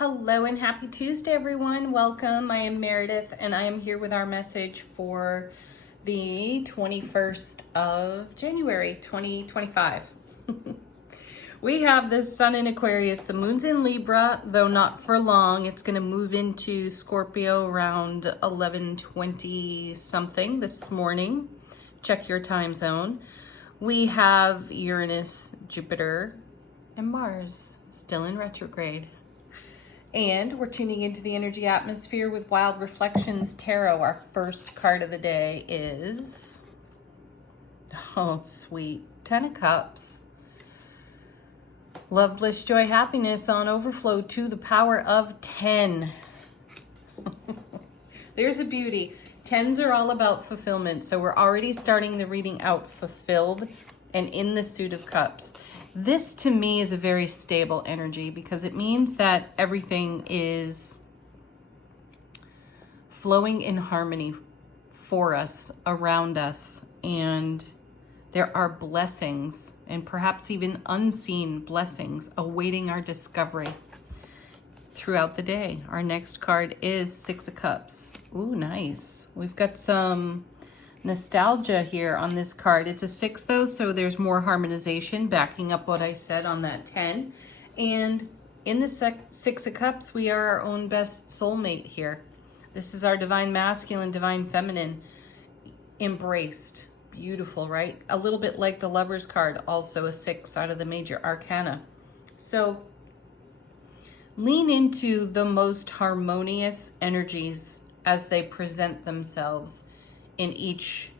Hello and happy Tuesday, everyone. Welcome. I am Meredith, and I am here with our message for the 21st of January, 2025. We have the sun in Aquarius. The moon's in Libra, though not for long. It's going to move into Scorpio around 11:20 something this morning. Check your time zone. We have Uranus, Jupiter, and Mars still in retrograde. And we're tuning into the energy atmosphere with Wild Reflections Tarot. Our first card of the day is, oh sweet, 10 of Cups. Love, bliss, joy, happiness on overflow to the power of 10. There's a beauty. 10s are all about fulfillment. So we're already starting the reading out fulfilled and in the suit of cups. This to me is a very stable energy because it means that everything is flowing in harmony for us, around us, and there are blessings and perhaps even unseen blessings awaiting our discovery throughout the day. Our next card is 6 of Cups. Ooh, nice. We've got some nostalgia here on this card. It's a 6 though, so there's more harmonization backing up what I said on that 10. And in the 6 of Cups, we are our own best soulmate here. This is our divine masculine, divine feminine embraced. Beautiful, right? A little bit like the Lover's card, also a 6 out of the major arcana. So lean into the most harmonious energies as they present themselves in each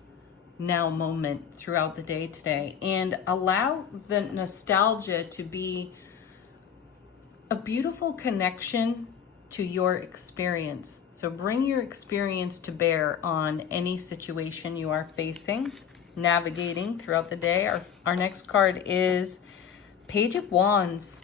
now moment throughout the day today, and allow the nostalgia to be a beautiful connection to your experience. So bring your experience to bear on any situation you are facing, navigating throughout the day. Our next card is Page of Wands.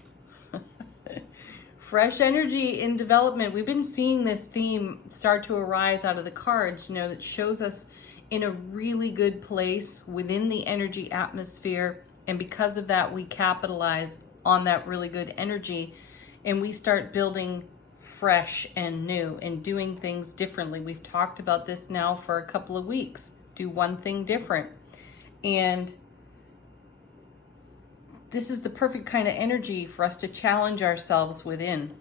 Fresh energy in development. We've been seeing this theme start to arise out of the cards, that shows us in a really good place within the energy atmosphere. And because of that, we capitalize on that really good energy and we start building fresh and new and doing things differently. We've talked about this now for a couple of weeks. Do one thing different. And this is the perfect kind of energy for us to challenge ourselves within,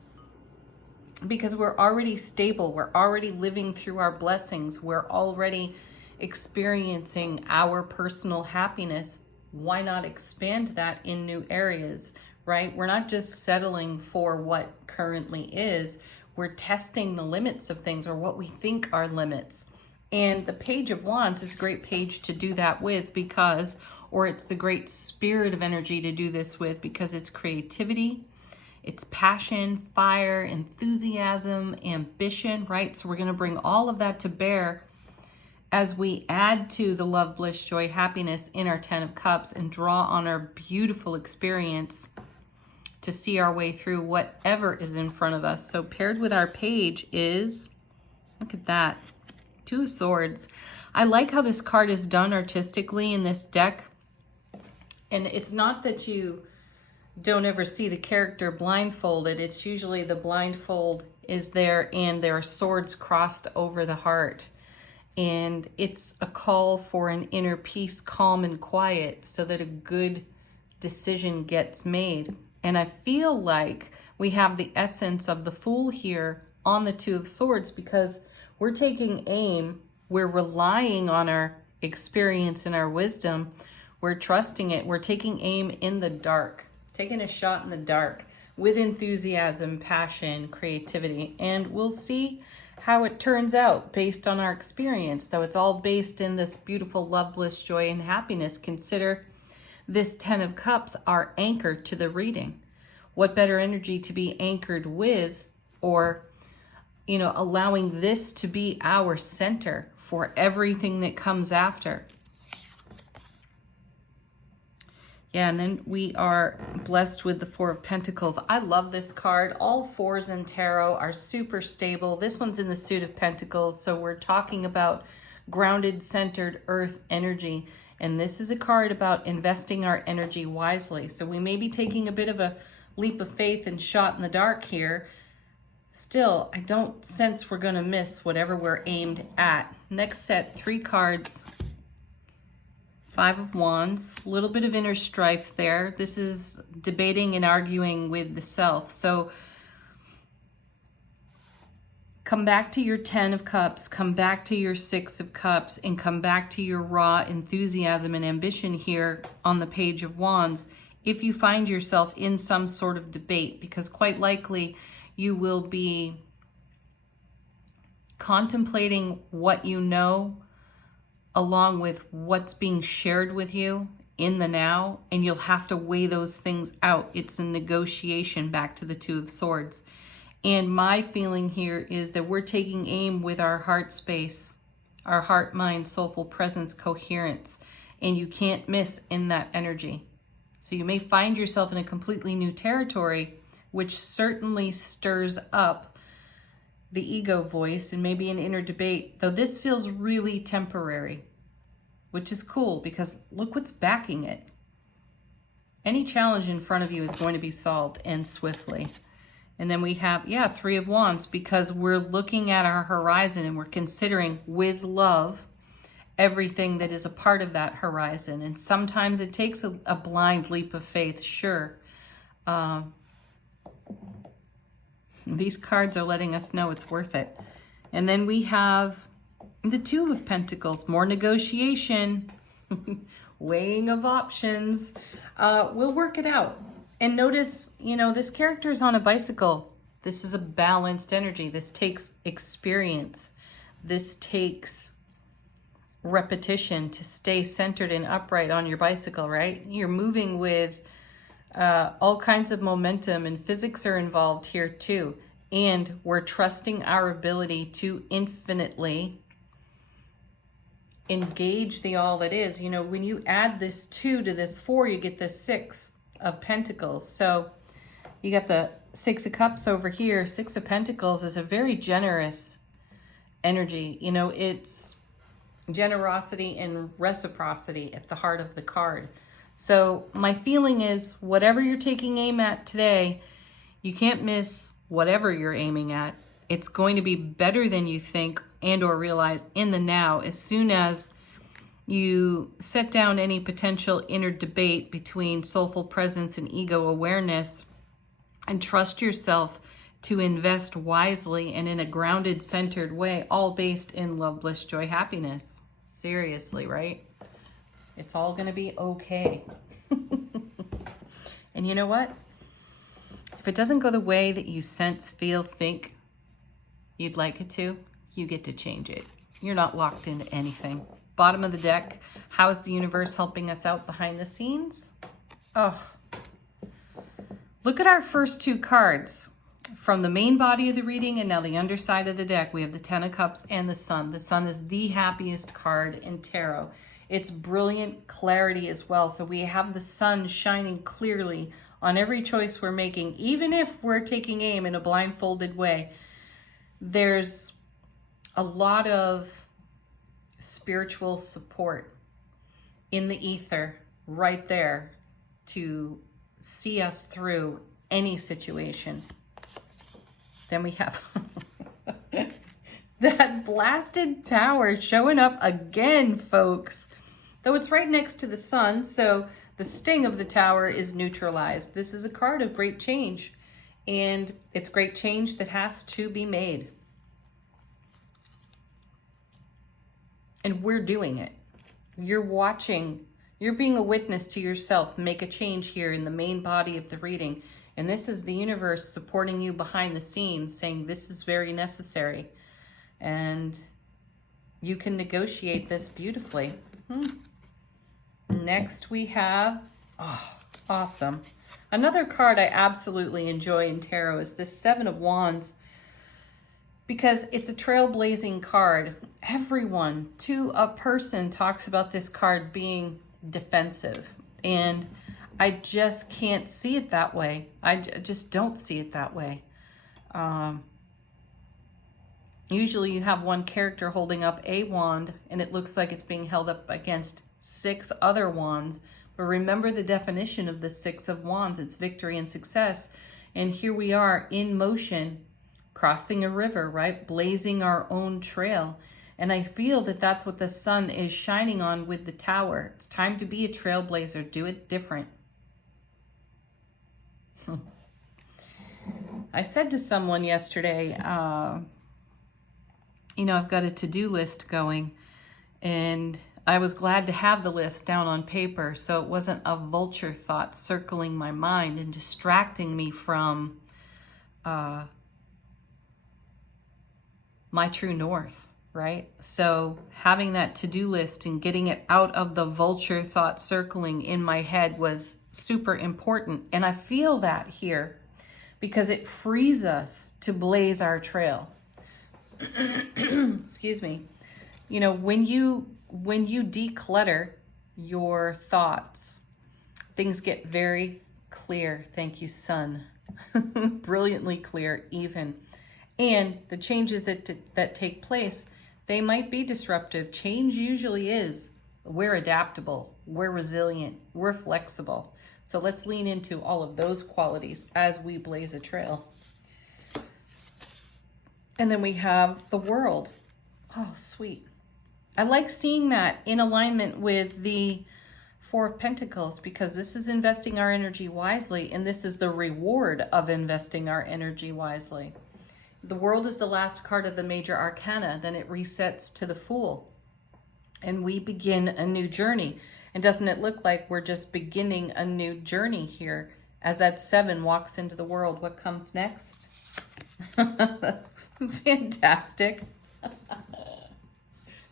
because we're already stable. We're already living through our blessings. We're already experiencing our personal happiness. Why not expand that in new areas, right? We're not just settling for what currently is. We're testing the limits of things, or what we think are limits. And the Page of Wands is a great page to do that with because, or it's the great spirit of energy to do this with, because it's creativity, it's passion, fire, enthusiasm, ambition, right? So we're going to bring all of that to bear as we add to the love, bliss, joy, happiness in our 10 of Cups and draw on our beautiful experience to see our way through whatever is in front of us. So paired with our page is, look at that, 2 of Swords. I like how this card is done artistically in this deck. And it's not that you don't ever see the character blindfolded. It's usually the blindfold is there and there are swords crossed over the heart. And it's a call for an inner peace, calm and quiet, so that a good decision gets made. And I feel like we have the essence of the Fool here on the 2 of Swords, because we're taking aim, we're relying on our experience and our wisdom, we're trusting it, we're taking aim in the dark, taking a shot in the dark with enthusiasm, passion, creativity, and we'll see how it turns out based on our experience. So it's all based in this beautiful love, bliss, joy, and happiness. Consider this 10 of Cups our anchor to the reading. What better energy to be anchored with, or allowing this to be our center for everything that comes after. Yeah, and then we are blessed with the 4 of Pentacles. I love this card. All 4s in tarot are super stable. This one's in the suit of Pentacles, so we're talking about grounded, centered earth energy. And this is a card about investing our energy wisely. So we may be taking a bit of a leap of faith and shot in the dark here, Still, I don't sense we're going to miss whatever we're aimed at. Next set, 3 cards. 5 of Wands, a little bit of inner strife there. This is debating and arguing with the self. So come back to your 10 of Cups, come back to your 6 of Cups, and come back to your raw enthusiasm and ambition here on the Page of Wands if you find yourself in some sort of debate, because quite likely you will be contemplating what you know along with what's being shared with you in the now, and you'll have to weigh those things out. It's a negotiation, back to the 2 of Swords. And my feeling here is that we're taking aim with our heart space, our heart, mind, soulful presence, coherence, and you can't miss in that energy. So you may find yourself in a completely new territory, which certainly stirs up the ego voice and maybe an inner debate, though this feels really temporary, which is cool because look what's backing it. Any challenge in front of you is going to be solved, and swiftly. And then we have, 3 of Wands, because we're looking at our horizon and we're considering with love everything that is a part of that horizon. And sometimes it takes a blind leap of faith, sure. These cards are letting us know it's worth it. And then we have the 2 of Pentacles, more negotiation, weighing of options. We'll work it out. And notice, this character is on a bicycle. This is a balanced energy. This takes experience. This takes repetition to stay centered and upright on your bicycle, right? You're moving with all kinds of momentum, and physics are involved here too. And we're trusting our ability to infinitely engage the all that is. When you add this 2 to this 4, you get the 6 of Pentacles. So you got the 6 of Cups over here. 6 of Pentacles is a very generous energy. It's generosity and reciprocity at the heart of the card. So my feeling is whatever you're taking aim at today, you can't miss whatever you're aiming at. It's going to be better than you think and or realize in the now, as soon as you set down any potential inner debate between soulful presence and ego awareness, and trust yourself to invest wisely and in a grounded, centered way, all based in love, bliss, joy, happiness. Seriously, right? It's all going to be okay. And you know what? If it doesn't go the way that you sense, feel, think you'd like it to, you get to change it. You're not locked into anything. Bottom of the deck, how is the universe helping us out behind the scenes? Oh, look at our first 2 cards. From the main body of the reading and now the underside of the deck, we have the 10 of Cups and the Sun. The Sun is the happiest card in tarot. It's brilliant clarity as well. So we have the sun shining clearly on every choice we're making, even if we're taking aim in a blindfolded way. There's a lot of spiritual support in the ether right there to see us through any situation. Then we have that blasted tower showing up again, folks. Though it's right next to the sun, so the sting of the tower is neutralized. This is a card of great change, and it's great change that has to be made. And we're doing it. You're watching, you're being a witness to yourself make a change here in the main body of the reading. And this is the universe supporting you behind the scenes, saying this is very necessary. And you can negotiate this beautifully. Next we have, awesome. Another card I absolutely enjoy in tarot is this 7 of Wands, because it's a trailblazing card. Everyone, to a person, talks about this card being defensive, and I just can't see it that way. I just don't see it that way. Usually you have one character holding up a wand, and it looks like it's being held up against 6 other wands. But remember the definition of the 6 of Wands. It's victory and success. And here we are in motion crossing a river, right? Blazing our own trail. And I feel that that's what the sun is shining on with the tower. It's time to be a trailblazer. Do it different. I said to someone yesterday, I've got a to-do list going, and I was glad to have the list down on paper so it wasn't a vulture thought circling my mind and distracting me from my true north, right? So having that to-do list and getting it out of the vulture thought circling in my head was super important. And I feel that here because it frees us to blaze our trail. Excuse me. When you declutter your thoughts, things get very clear. Thank you, sun. Brilliantly clear even. And the changes that take place, they might be disruptive. Change usually is. We're adaptable. We're resilient. We're flexible. So let's lean into all of those qualities as we blaze a trail. And then we have the world. Oh, sweet. I like seeing that in alignment with the Four of Pentacles, because this is investing our energy wisely, and this is the reward of investing our energy wisely. The world is the last card of the major arcana, then it resets to the Fool, and we begin a new journey. And doesn't it look like we're just beginning a new journey here? As that 7 walks into the world, what comes next? Fantastic.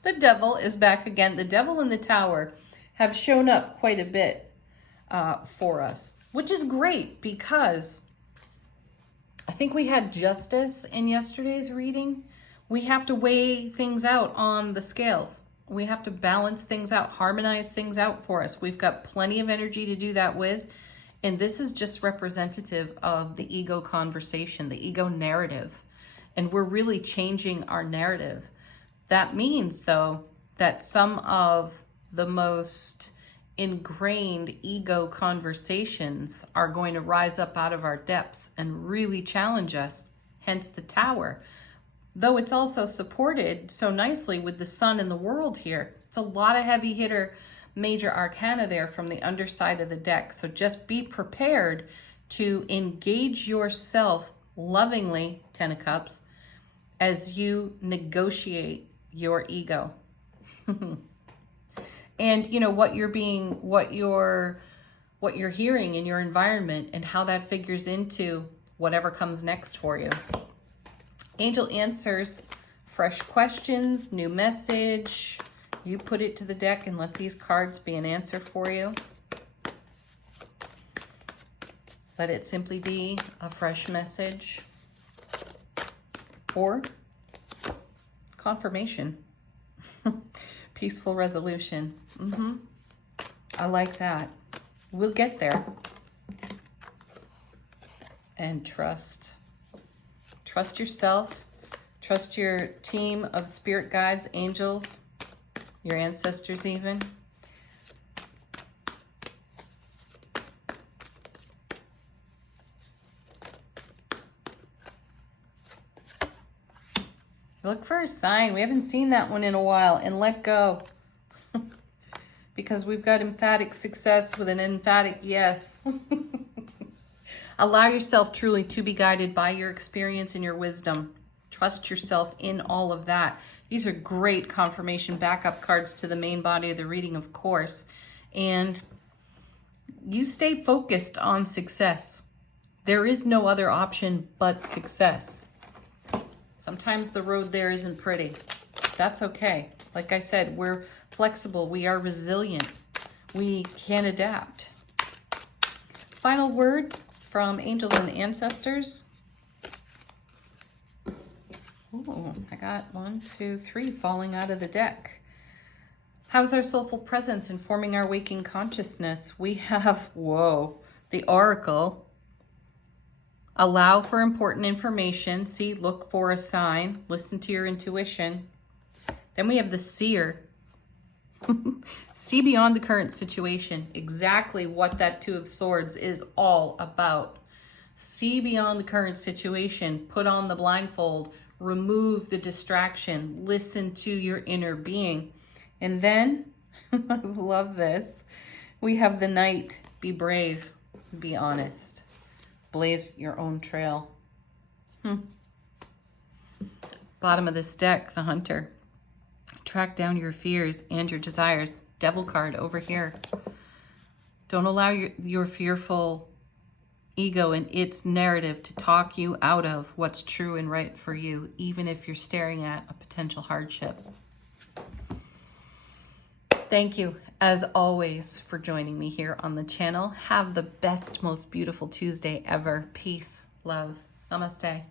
The devil is back again. The devil and the tower have shown up quite a bit for us, which is great because I think we had justice in yesterday's reading. We have to weigh things out on the scales. We have to balance things out, harmonize things out for us. We've got plenty of energy to do that with. And this is just representative of the ego conversation, the ego narrative. And we're really changing our narrative. That means, though, that some of the most ingrained ego conversations are going to rise up out of our depths and really challenge us, hence the tower. Though it's also supported so nicely with the sun and the world here. It's a lot of heavy hitter major arcana there from the underside of the deck. So just be prepared to engage yourself lovingly, Ten of Cups, as you negotiate your ego. And what you're hearing in your environment and how that figures into whatever comes next for you. Angel answers, fresh questions, new message. You put it to the deck and let these cards be an answer for you. Let it simply be a fresh message or confirmation. Peaceful resolution. I like that. We'll get there. And trust. Trust yourself. Trust your team of spirit guides, angels, your ancestors even. Look for a sign. We haven't seen that one in a while. And let go. Because we've got emphatic success with an emphatic yes. Allow yourself truly to be guided by your experience and your wisdom. Trust yourself in all of that. These are great confirmation backup cards to the main body of the reading, of course. And you stay focused on success. There is no other option but success. Sometimes the road there isn't pretty. That's okay. Like I said, we're flexible. We are resilient. We can adapt. Final word from angels and ancestors. Ooh, I got 1, 2, 3 falling out of the deck. How's our soulful presence informing our waking consciousness? We have, the Oracle. Allow for important information. See, look for a sign. Listen to your intuition. Then we have the Seer. See beyond the current situation. Exactly what that Two of Swords is all about. See beyond the current situation, put on the blindfold, remove the distraction, listen to your inner being. And then, I love this, we have the Knight. Be brave, be honest, blaze your own trail. Bottom of this deck, the Hunter. Track down your fears and your desires. Devil card over here. Don't allow your fearful ego and its narrative to talk you out of what's true and right for you, even if you're staring at a potential hardship. Thank you, as always, for joining me here on the channel. Have the best, most beautiful Tuesday ever. Peace, love. Namaste.